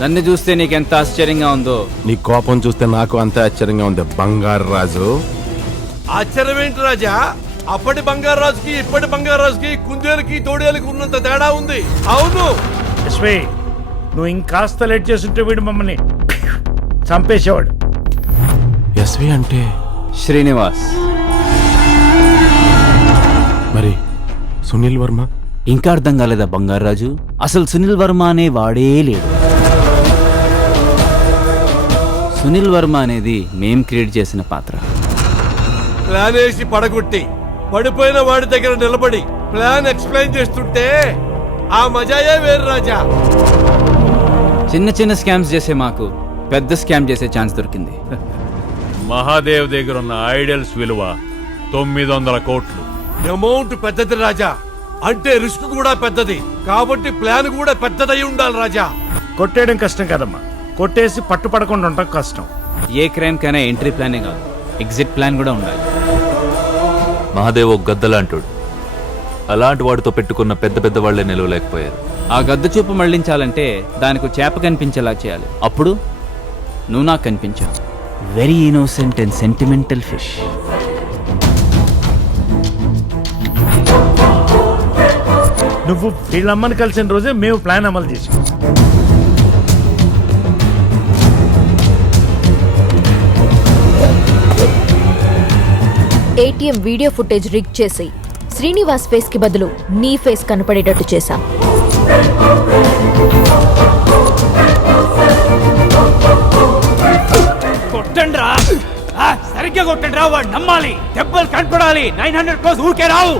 నన్ను చూస్తే నీకెంత ఆశ్చర్యంగా ఉందో నీ కోపం చూస్తే నాకు అంత ఆశ్చర్యంగా ఉంది బంగారు రాజు. ఆశ్చర్యం ఏంటి రాజా? అప్పటి బంగారు రాజుకి ఇప్పటి బంగారు రాజుకి కుందేలుకి తోడేలుకి ఉన్నంత తేడా ఉంది. అవును యశ్వి, నువ్వు ఇంకాస్త లేట్ చేస్తుంటే వీడు మమ్మల్ని చంపేసేవాడు. ఎస్వి అంటే శ్రీనివాస్. మరి సునీల్ వర్మ? ఇంకా అర్థం కాలేదా బంగారాజు? అసలు సునీల్ వర్మ అనే వాడే లేడు. సునీల్ వర్మ అనేది మేం క్రియేట్ చేసిన పాత్ర. ప్లాన్ వేసి పడగొట్టి పడిపోయిన వాడి దగ్గర నిలబడి ప్లాన్ ఎక్స్ప్లెయిన్ చేస్తుంటే ఆ మజాయే వేరు రాజా. చిన్న చిన్న స్కామ్స్ చేసే మాకు పెద్ద స్కామ్ చేసే ఛాన్స్ దొరికింది. మహాదేవ్ దగ్గర ఉన్న ఐడల్స్ విలువ 900 కోట్లు. అమౌంట్ పెద్దది రాజా, అంటే రిస్క్ కూడా పెద్దది, కాబట్టి ప్లాన్ కూడా పెద్దదై ఉండాలి రాజా. కొట్టేయడం కష్టం కదమ్మా, కొట్టేసి పట్టుపడకుండా ఉండటం కష్టం. ఏ క్రైమ్ కైనా ఎంట్రీ ప్లానే కాదు, ఎగ్జిట్ ప్లాన్ కూడా ఉండాలి. మహాదేవ్ ఒక గద్దలాంటోడు. అలాంటి వాడితో పెట్టుకున్న పెద్ద పెద్ద వాళ్లే నిలవలేకపోయారు. ఆ గద్ద చూపు మళ్లించాలంటే దానికి చేప కనిపించేలా చేయాలి. అప్పుడు నువ్వు నాకు కనిపించావు. Very innocent and sentimental fish. నువ్వు వీళ్ళమ్మని కలిసిన రోజే మేము ప్లాన్ అమలు చేసాం. ఏటీఎం వీడియో ఫుటేజ్ రిగ్ చేసి శ్రీనివాస్ ఫేస్ కి బదులు నీ ఫేస్ కనపడేటట్టు చేశాం. కొట్టండ్రా, సరిగ్గా కొట్టండ్రా, వాడు నమ్మాలి, దెబ్బలు కనపడాలి. 900 క్రోస్ ఊరికే రావు.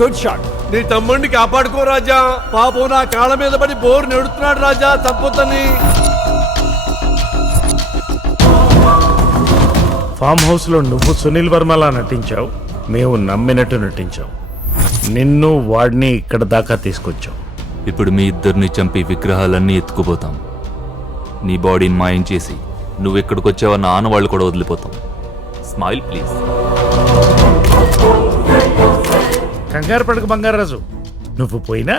Good shot. నీ తమ్ముడిని కాపాడుకో రాజా. పాపం నా కాళ్ళ మీద పడి బోరు నెడుతున్నాడు రాజా, తప్పొద్దని. ఫామ్ హౌస్ లో నువ్వు సునీల్ వర్మలా నటించావు, మేము నమ్మినట్టు నటించావు. నిన్ను వాడిని ఇక్కడ దాకా తీసుకొచ్చావు. ఇప్పుడు మీ ఇద్దరిని చంపి విగ్రహాలన్నీ ఎత్తుకుపోతాం. నీ బాడీని మాయం చేసి నువ్వు ఎక్కడికి వచ్చావన్న ఆనవాళ్ళు కూడా వదిలిపోతాం. Smile please. కంగారు పడక బంగారాజు, నువ్వు పోయినా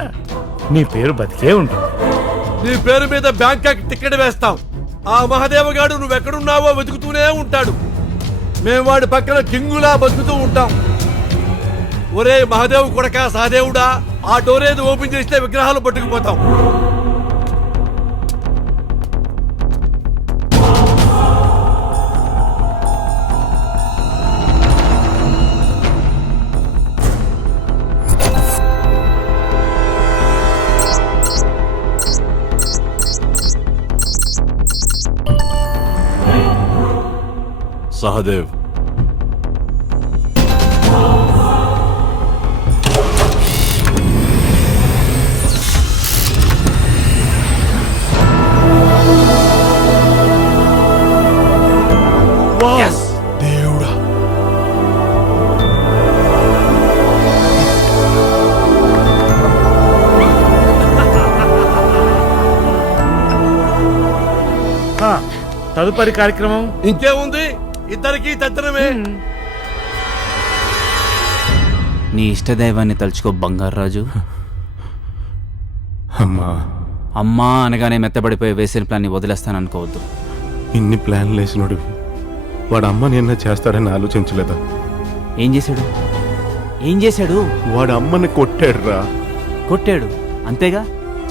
నీ పేరు బతికే ఉంటుంది. నీ పేరు మీద బ్యాంకాక్ టికెట్ వేస్తాం. ఆ మహాదేవగాడు నువ్వెక్కడున్నావో వెతుకుతూనే ఉంటాడు. మేము వాడి పక్కన కింగులా బతుకుతూ ఉంటాం. ఒరే మహాదేవ్ కొడక సహదేవుడా, ఆ డోర్ ఏది ఓపెన్ చేస్తే విగ్రహాలు పట్టుకుపోతాం. సహదేవ్, దేవుడా, తదుపరి కార్యక్రమం ఇంకేముంది, ఇద్దరికి తత్తనమే. నీ ఇష్టదైవాన్ని తలుచుకో బంగారాజు. అమ్మా. అమ్మా అనగానే మెత్తబడిపోయే వేసిన ప్లాన్ని వదిలేస్తాననుకోవద్దు. ఇన్ని ప్లాన్లు వేసినోడు వాడు అమ్మని ఎన్న చేస్తాడని ఆలోచించలేదా? ఏం చేశాడు? ఏం చేశాడు? వాడు అమ్మని కొట్టాడు రా. కొట్టాడు అంతేగా,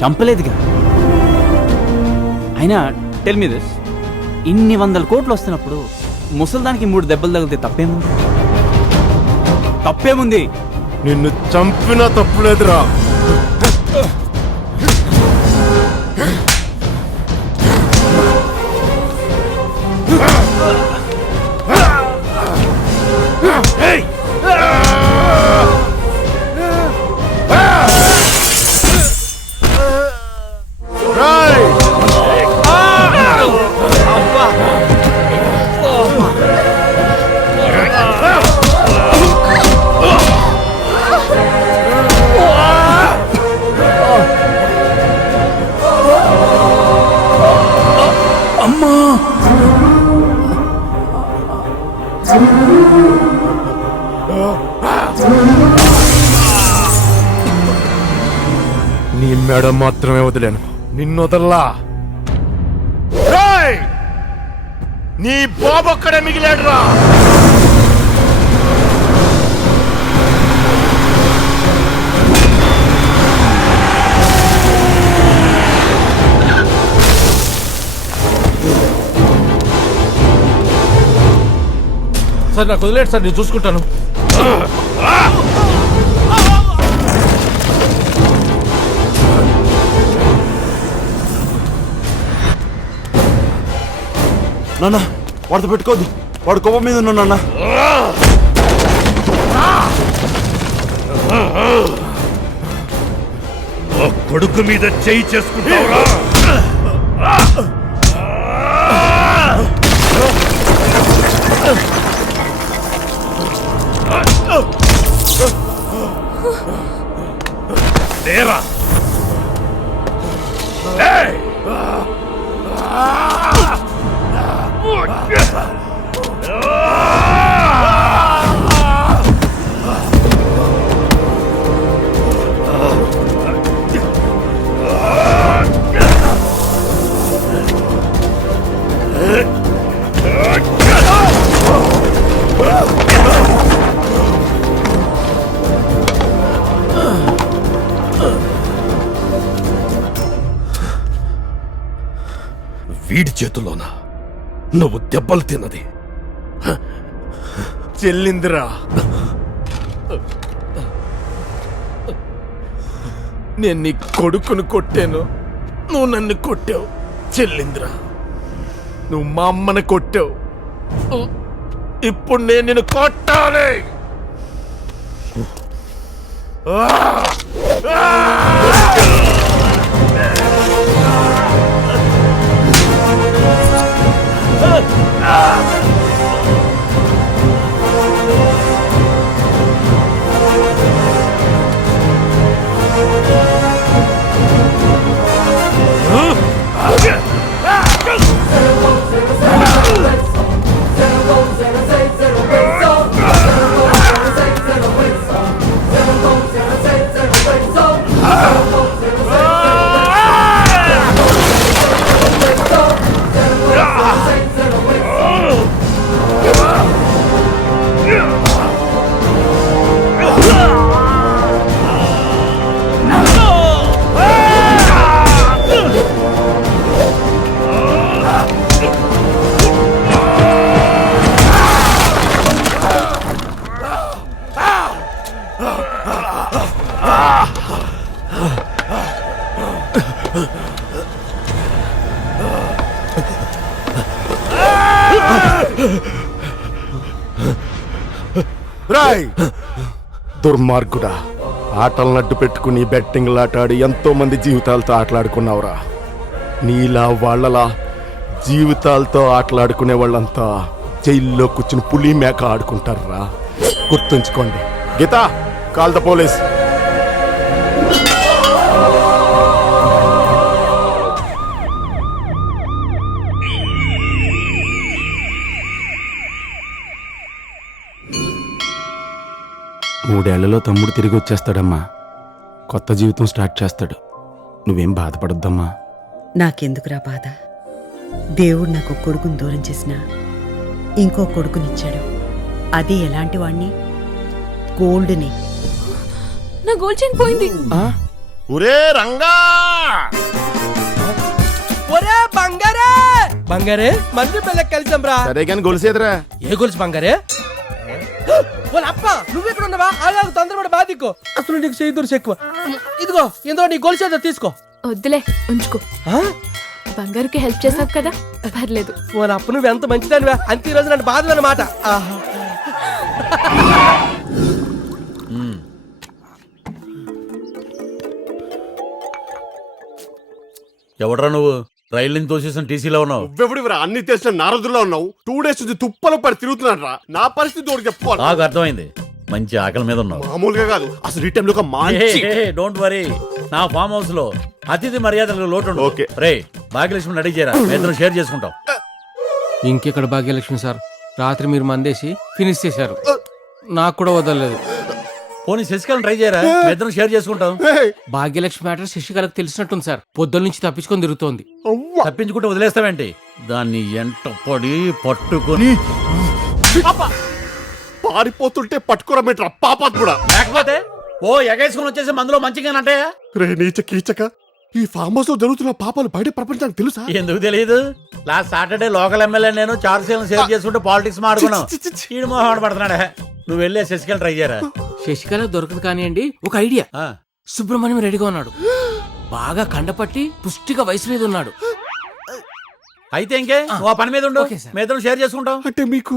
చంపలేదుగా. అయినా టెల్ మీ దిస్, ఇన్ని 100 కోట్లు వస్తున్నప్పుడు ముసల్దానికి 3 దెబ్బలు తగిలితే తప్పేముంది? తప్పేముంది? నిన్ను చంపినా తప్పులేదురా. నీ మేడం మాత్రమే వదిలేను, నిన్ను వదల్లా. రేయ్! నీ బాబు ఒక్కడే మిగిలాడురా. సార్ నాకు వదిలేడు సార్, నేను చూసుకుంటాను. నాన్న వాడితో పెట్టుకోవద్దు, వాడు కోపం మీద ఉన్నాడు నాన్న. కొడుకు మీద చెయ్యి చేసుకుంటావురా? లేరా? వీడి చేతుల్లోనా నువ్వు దెబ్బలు తిన్నది? చెల్లిందిరా. నేను నీ కొడుకును కొట్టాను, నువ్వు నన్ను కొట్టావు. చెల్లిందిరా. నువ్వు మా అమ్మని కొట్టావు, ఇప్పుడు నేను నిన్ను కొట్టాలి. రాయ్ దుర్మార్గుడా, ఆటలను అడ్డు పెట్టుకుని బెట్టింగ్లు ఆటాడి ఎంతో మంది జీవితాలతో ఆటలాడుకున్నావురా. నీలా వాళ్ళలా జీవితాలతో ఆటలాడుకునే వాళ్ళంతా జైల్లో కూర్చుని పులి మేక ఆడుకుంటారా. గుర్తుంచుకోండి. గీత, కాల్ ద పోలీస్. మూడేళ్లలో తమ్ముడు తిరిగి వచ్చేస్తాడమ్మా. కొత్త జీవితం స్టార్ట్ చేస్తాడు. నువ్వేం బాధపడొద్దమ్మా. నాకెందుకురా బాధ? దేవుడు నాకు కొడుకుని దూరం చేసినా ఇంకో కొడుకునిచ్చాడు. అది ఎలాంటి వాణ్ణి? గోల్డ్ని. నా గోల్డ్ చైన్ పోయింది. ఒరే రంగా, ఒరే బంగారే బంగారే, మంది పిల్లకి కలిసాం రా. సరే కానీ గొలుసేదిరా. ఏ గొలుసు బంగారే? అప్ప నువ్వెక్కడ ఉన్నావా? అలాగ తొందరపడి బాధికో. అసలు నీకు చేయి దూరం ఎక్కువ. ఇదిగో ఇందులో నీ గొలుసు ఏదో తీసుకో. వద్దులే, ఉంచుకో. బంగారుకి హెల్ప్ చేసావు కదా, పర్లేదు. ఓ అప్ప నువ్వు ఎంత మంచిదానివా. అంతే ఈ రోజు నన్ను బాధలు అన్నమాట. ఎవడ్రా నువ్వు? రైలు నుంచి తోసేసిన టీసీలో ఉన్నావు. నువ్వెవడివిరా? అన్ని తెలిసిన నారదుల్లో ఉన్నావు. 2 days నుంచి తుప్పలు పడి తిరుగుతున్నాడు రా. నా పరిస్థితి ఒకటి చెప్పుకోవాలి. నాకు అర్థమైంది, మంచి ఆకలి మీద ఉన్నావు. మామూలుగా కాదు, అసలు ఈ టైంలో ఒక మంచి. డోంట్ వరీ, నా ఫామ్ హౌస్ లో అతిథి మర్యాదలకు లోటు ఉండదు. ఓకే. రే భాగ్యలక్ష్మిని అడిగి చేరా, మేము షేర్ చేసుకుంటాం. ఇంకెక్కడ భాగ్యలక్ష్మి సార్, రాత్రి మీరు మందేసి ఫినిష్ చేశారు. నాకు కూడా వదలలేదు. పోనీ శశికళని ట్రై చేయరా ఇద్దరం షేర్ చేసుకుంటాం. భాగ్యలక్ష్మి మ్యాటర్ శశికళకు తెలిసినట్టుంది సార్. పొద్దున్న నుంచి తప్పించుకొని తిరుగుతోంది. తప్పించుకుంటే వదిలేస్తావేంటి? దాన్ని ఎంట పడి పట్టుకొని పారిపోతుంటే పట్టుకోరమేట్రా పాపాత్ కూడా. లేకపోతే ఓ ఎగేసుకుని వచ్చేసి మందులో మంచిగానంటే రే నీచ కీచక, ఈ ఫామ్ హౌస్ లో జరుగుతున్న పాపాలు బయట ప్రపంచానికి తెలుసా? ఎందుకు తెలియదు? లాస్ట్ సాటర్డే లోకల్ ఎమ్మెల్యే నేను చార్సీలను షేర్ చేసుకుంటూ పాలిటిక్స్ మాడుకున్నాం. ఈడు మొహం పడుతున్నాడే. నువ్వు వెళ్ళే శశికళ ట్రై చేయరా. శశికళ దొరకదు కానివ్వండి, ఒక ఐడియా. సుబ్రహ్మణ్యం రెడీగా ఉన్నాడు. బాగా కండపట్టి పుష్టిగా వయసు మీద ఉన్నాడు. అయితే ఇంకే నువ్వు ఆ పని మీద ఉండు. Okay sir. మేద్దరం షేర్ చేసుకుంటాం. అంటే మీకు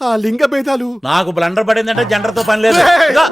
ఆ లింగ భేదాలు నాకు బ్లండర్ పడిందంటే జెండర్ తో పని లేదు. ఇదిగో,